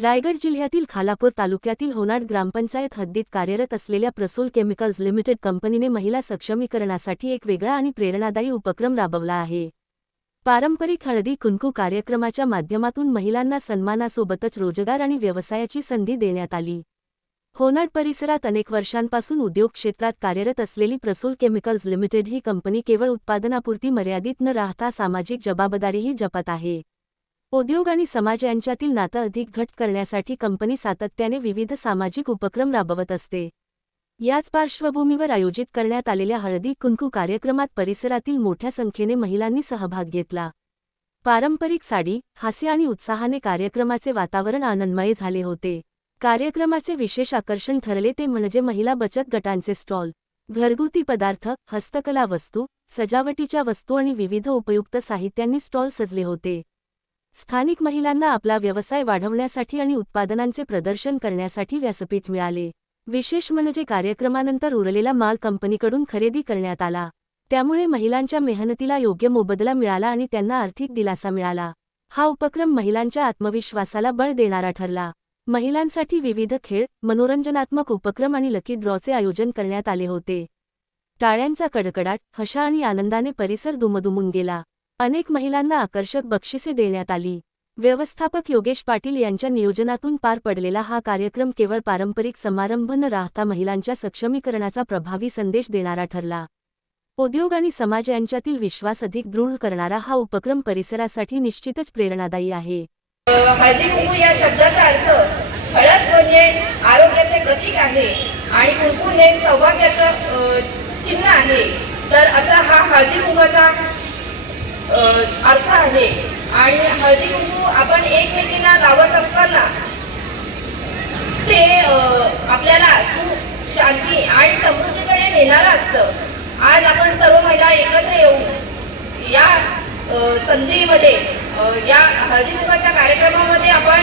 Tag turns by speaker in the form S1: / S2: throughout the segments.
S1: रायगड जिल्ह्यातील खालापूर तालुक्यातील होनाड ग्रामपंचायत हद्दीत कार्यरत असलेल्या प्रसूल केमिकल्स लिमिटेड कंपनीने महिला सक्षमीकरणासाठी एक वेगळा आणि प्रेरणादायी उपक्रम राबवला आहे. पारंपरिक हळदी कुंकू कार्यक्रमाच्या माध्यमातून महिलांना सन्मानासोबतच रोजगार आणि व्यवसायाची संधी देण्यात आली. होनाड परिसरात अनेक वर्षांपासून उद्योग क्षेत्रात कार्यरत असलेली प्रसूल केमिकल्स लिमिटेड ही कंपनी केवळ उत्पादनापुरती मर्यादित न राहता सामाजिक जबाबदारीही जपत आहे. उद्योग आणि समाज यांच्यातील नातं अधिक घट करण्यासाठी कंपनी सातत्याने विविध सामाजिक उपक्रम राबवत असते. याच पार्श्वभूमीवर आयोजित करण्यात आलेल्या हळदी कुंकू कार्यक्रमात परिसरातील मोठ्या संख्येने महिलांनी सहभाग घेतला. पारंपरिक साडी हास्य आणि उत्साहाने कार्यक्रमाचे वातावरण आनंदमय झाले होते. कार्यक्रमाचे विशेष आकर्षण ठरले ते म्हणजे महिला बचत गटांचे स्टॉल घरगुती पदार्थ हस्तकला वस्तू सजावटीच्या वस्तू आणि विविध उपयुक्त साहित्यांनी स्टॉल सजले होते. स्थानिक महिलांना आपला व्यवसाय वाढवण्यासाठी आणि उत्पादनांचे प्रदर्शन करण्यासाठी व्यासपीठ मिळाले. विशेष म्हणजे कार्यक्रमानंतर उरलेला माल कंपनीकडून खरेदी करण्यात आला. त्यामुळे महिलांच्या मेहनतीला योग्य मोबदला मिळाला आणि त्यांना आर्थिक दिलासा मिळाला. हा उपक्रम महिलांच्या आत्मविश्वासाला बळ देणारा ठरला. महिलांसाठी विविध खेळ मनोरंजनात्मक उपक्रम आणि लकी ड्रॉचे आयोजन करण्यात आले होते. टाळ्यांचा कडकडाट हशा आणि आनंदाने परिसर दुमदुमून गेला. अनेक महिलांना आकर्षक बक्षिसे देण्यात आली. व्यवस्थापक योगेश पाटील यांच्या नियोजनातून पार पडलेला हा कार्यक्रम केवळ पारंपरिक समारंभ न राहता महिलांच्या सक्षमीकरणाचा प्रभावी संदेश देणारा ठरला. उद्योग आणि समाज यांच्यातील विश्वास अधिक दृढ करणारा हा उपक्रम परिसरासाठी निश्चितच प्रेरणादायी आहे.
S2: हळदी या शब्दाचा अर्थ हळद म्हणजे आरोग्याचे प्रतीक आहे आणि कुंकू हे सौभाग्याचं चिन्ह आहे. तर असा हा हळदी कुंभाचा अर्थ आहे. आणि हळदी कुंकू आपण एकमेकींना लावत असताना ते आपल्याला सुख शांती आणि समृद्धीकडे नेणारं असतं. आज आपण सर्व महिला एकत्र येऊ या संधीमध्ये या हळदी कुंकाच्या कार्यक्रमामध्ये आपण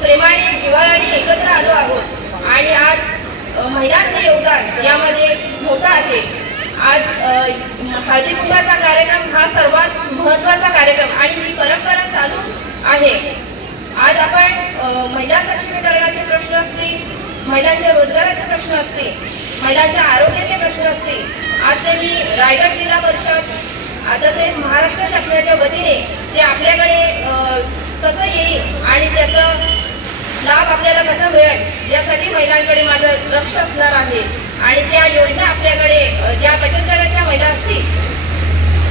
S2: प्रेमाने जिव्हाळ्याने एकत्र आलो आहोत. आणि आज महिलांचं महिलांचे योगदान यामध्ये मोठं आहे. आज अ, हळदी कार्यक्रम हा सर्वात महत्त्वाचा कार्यक्रम आणि ही परंपरा चालू आहे. आज आपण महिला सक्षमीकरणाचे प्रश्न असतील महिलांच्या रोजगाराचे प्रश्न असतील महिलांच्या आरोग्याचे प्रश्न असतील आज ते मी रायगड जिल्हा परिषद तसेच महाराष्ट्र शासनाच्या वतीने ते आपल्याकडे कसं येईल आणि त्याचं लाभ आपल्याला कसा मिळेल यासाठी महिलांकडे माझं लक्ष असणार आहे. आणि त्या योजना आपल्याकडे ज्या बचत गटाच्या महिला असतील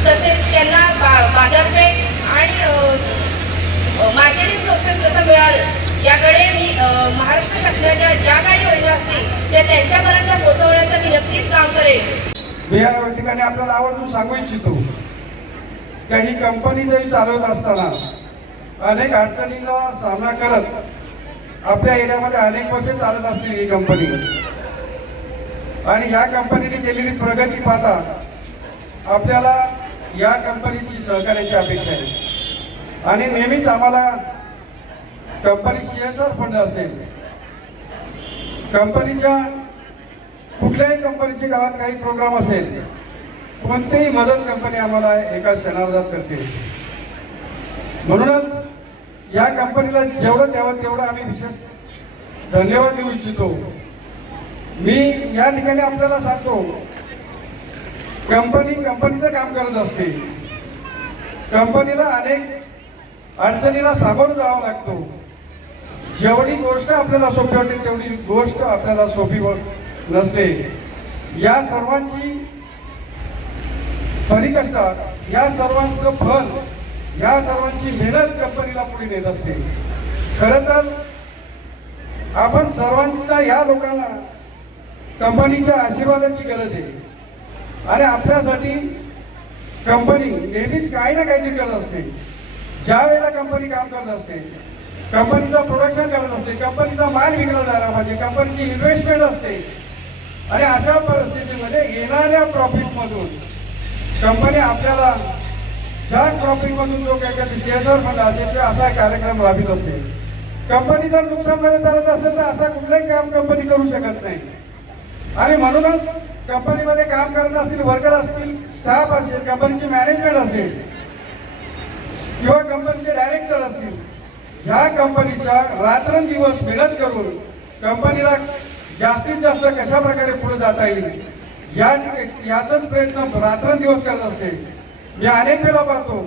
S2: तसेच त्यांना बा बाजारपेठ आणि मार्केटिंग सोर्सेस कसं मिळालं याकडे मी महाराष्ट्र शासनाच्या ज्या काही योजना असतील त्या त्यांच्यापर्यंत पोहोचवण्याचं मी नक्कीच काम करेन.
S3: मी या ठिकाणी आपल्याला आवर्जून सांगू इच्छितो काही ही कंपनी जरी चालवत असताना अनेक अडचणींना सामना करत आपल्या एरियामध्ये अनेक वर्षे चालत असतील ही कंपनी आणि या कंपनीने केलेली प्रगती पाहता आपल्याला या कंपनीची सहकार्याची अपेक्षा आहे. आणि नेहमीच आम्हाला company C S R fund असेल. कंपनीच्या कुठल्याही कंपनीच्या गावात काही प्रोग्राम असेल कोणतीही मदत कंपनी आम्हाला एका क्षणार्धात करते. म्हणूनच या कंपनीला जेवढं द्यावं तेवढं आम्ही विशेष धन्यवाद देऊ इच्छितो. मी या ठिकाणी आपल्याला सांगतो कंपनी कंपनीचं काम करत असते. कंपनीला अनेक अडचणीला सामोरं जावं लागतो. जेवढी गोष्ट आपल्याला सोपी वाटते तेवढी गोष्ट आपल्याला सोपी नसते. या सर्वांची परिकष्टा या सर्वांचं फल या सर्वांची मेहनत कंपनीला पुढे नेत असते. खरं तर आपण सर्वांना या लोकांना कंपनीच्या आशीर्वादाची गरज आहे. आणि आपल्यासाठी कंपनी नेहमीच काही ना काहीतरी करत असते. ज्या वेळेला कंपनी काम करत असते कंपनीचं प्रोडक्शन करत असते कंपनीचा माल विकला जायला पाहिजे कंपनीची इन्व्हेस्टमेंट असते. आणि अशा परिस्थितीमध्ये येणाऱ्या प्रॉफिटमधून कंपनी आपल्याला ज्या प्रॉफिटमधून जो काही काही सी एस आर फंड असेल किंवा असा कार्यक्रम राबवित असते. कंपनी जर नुकसानमध्ये चालत असेल तर असा कुठलाही काम कंपनी करू शकत नाही. आणि म्हणूनच कंपनीमध्ये काम करणार असतील वर्कर असतील स्टाफ असेल कंपनीची मॅनेजमेंट असेल किंवा कंपनीचे डायरेक्टर असतील ह्या कंपनीच्या रात्रंदिवस मेहनत करून कंपनीला जास्तीत जास्त कशा प्रकारे पुढे जाता येईल या याचाच प्रयत्न रात्रंदिवस करत असते. मी अनेक वेळा पाहतो.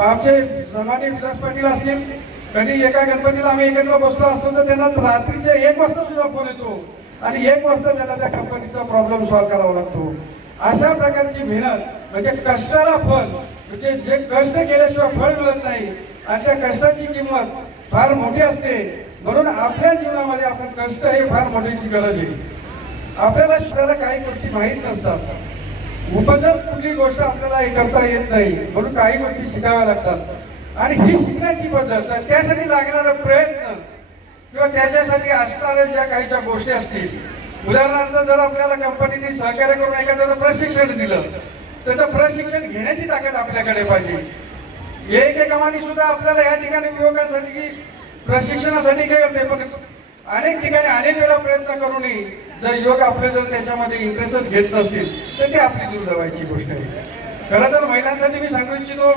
S3: आमचे सन्मान्य विलास पाटील असतील कधी एका गणपतीला आम्ही एकत्र बसलो असतो तर त्यांना रात्रीचे एक वाजता सुद्धा फोन येतो. आणि एक वाजता त्यांना त्या कंपनीचा प्रॉब्लेम सॉल्व्ह करावा लागतो. अशा प्रकारची मेहनत म्हणजे कष्टाला फळ म्हणजे जे कष्ट केल्याशिवाय फळ मिळत नाही आणि त्या कष्टाची किंमत फार मोठी असते. म्हणून आपल्या जीवनामध्ये आपण कष्ट हे फार मोठ्याची गरज आहे. आपल्याला स्वतःला काही गोष्टी माहीत नसतात. उपजत कुठली गोष्ट आपल्याला हे करता येत नाही म्हणून काही गोष्टी शिकाव्या लागतात. आणि ही शिकण्याची पद्धत तर त्यासाठी लागणारा प्रयत्न किंवा त्याच्यासाठी असणाऱ्या ज्या काही ज्या गोष्टी असतील उदाहरणार्थ जर आपल्याला कंपनीने सहकार्य करून एखाद्याचं प्रशिक्षण दिलं तर प्रशिक्षण घेण्याची ताकद आपल्याकडे पाहिजे. एक एकामाने सुद्धा आपल्याला या ठिकाणी युवकांसाठी की प्रशिक्षणासाठी काय करते पण अनेक ठिकाणी अनेक वेळा प्रयत्न करूनही जर युवक आपले जर त्याच्यामध्ये इंटरेस्टच घेत नसतील तर ते आपली दुर्दैवाची गोष्ट आहे. खरं तर महिलांसाठी मी सांगू इच्छितो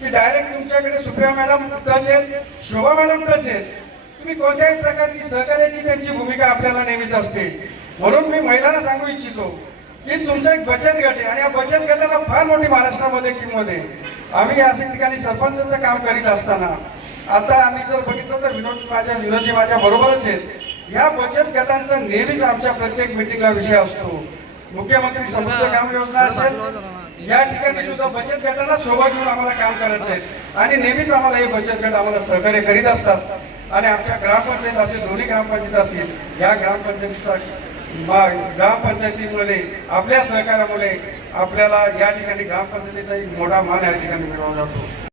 S3: की डायरेक्ट तुमच्याकडे सुप्रिया मॅडम टच आहेत शोभा मॅडम टच आहेत. तुम्ही कोणत्याही प्रकारची सहकार्याची त्यांची भूमिका आपल्याला नेहमीच असते. म्हणून मी महिलांना सांगू इच्छितो की तुमचा एक बचत गट आहे आणि या बचत गटाला फार मोठी महाराष्ट्रामध्ये किंमत आहे. आम्ही अशा ठिकाणी सरपंचाचं काम करीत असताना आता आम्ही जर बघितलं तर विनोद माझ्या विनोदजी माझ्या बरोबरच आहेत. या बचत गटांचा नेहमीच आमच्या प्रत्येक मिटिंगला विषय असतो. मुख्यमंत्री समृद्ध काम योजना असेल या ठिकाणी सुद्धा बचत गटाला सोबत घेऊन आम्हाला काम करायचं आहे. आणि नेहमीच आम्हाला हे बचत गट आम्हाला सहकार्य करीत असतात. आणि आमच्या ग्रामपंचायत असेल दोन्ही ग्रामपंचायत असतील या ग्रामपंचायतीचा मा- ग्रामपंचायतीमध्ये आपल्या सहकार्यामुळे आपल्याला या ठिकाणी ग्रामपंचायतीचा एक मोठा मान या ठिकाणी मिळवला जातो.